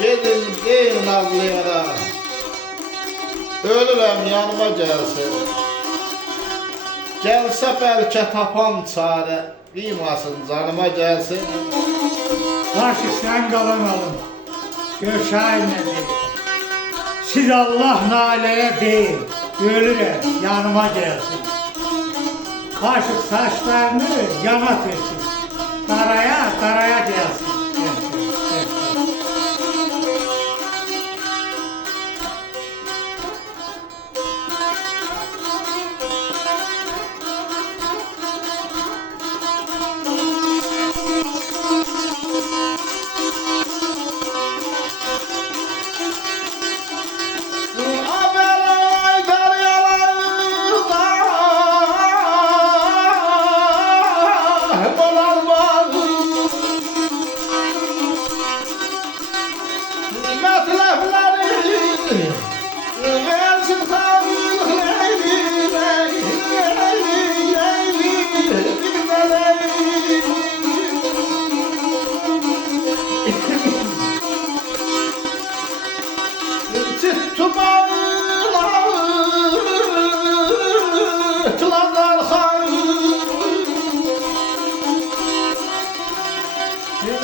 Gedin deyin ağlayara. Ölürəm yanıma gəlsin. Gəlsə bəlkə tapan çarə, qıymasın canıma gəlsin. Başı sen kalın alın. Görşahin ne değil. Siz Allah naleye değil. Ölürüm yanıma gelsin. Kaşık saçlarını yana törsün. Daraya gelsin.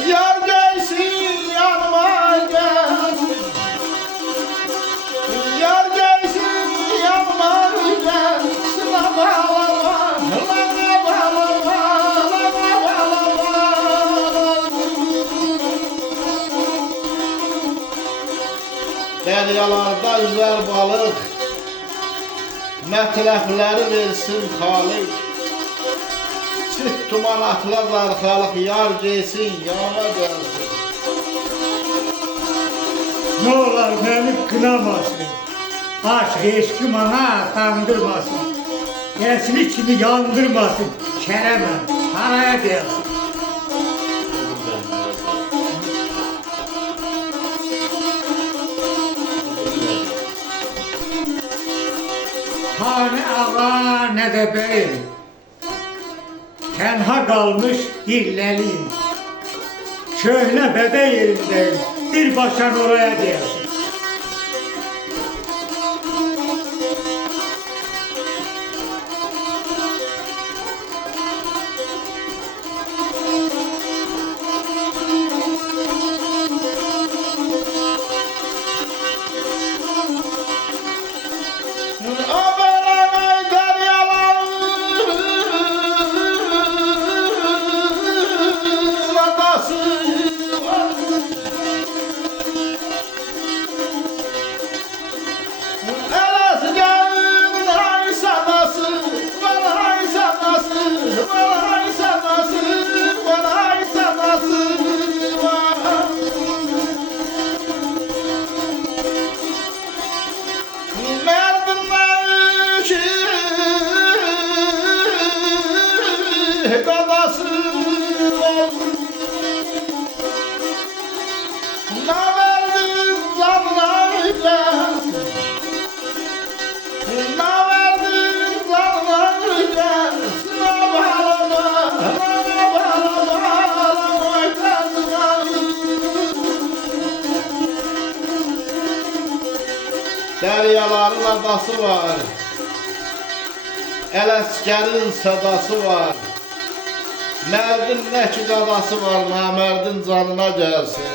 Yar gelsin yanıma gelsin. Yar gelsin yanıma gelsin. Lama lama, lama lama. Deryalarda yüzer balık, mətləfləri versin Xalik. Çıt tuman atlar arxalıq, yar gelsin yanıma gelsin. Ne olar beni kınamasın. Aşk eşkim ana kandırmasın. Gençlik kimi yandırmasın. Keremem paraya gelsin. Ha ne ağa ne de beyim. Tenha kalmış dilleliyim. Köhne bebe yerindeyim. Bir başan oraya gelsin. Deryaların adası var, Ələskərin sədası var. Mərdin nə ki qadası var, namərdin canına gəlsin.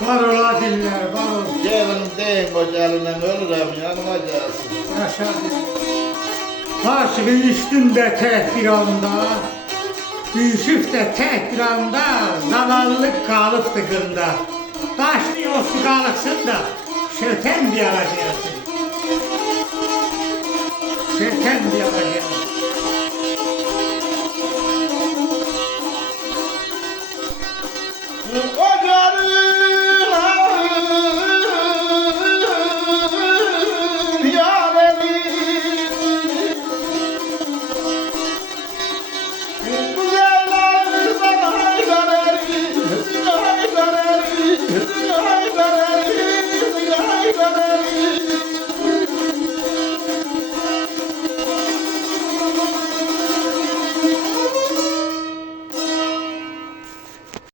Var ola diller, var ola. Gelin deyin o gəlinem, ölürəm yanıma gəlsin. Yaşa diller. Aşığın üstünde tek bir anda, düşüp de tek bir anda, zavallık kalıp tıkında. Taşlı olsun kalıksın da, şöten bir ara gelsin. Şöten bir ara gelsin.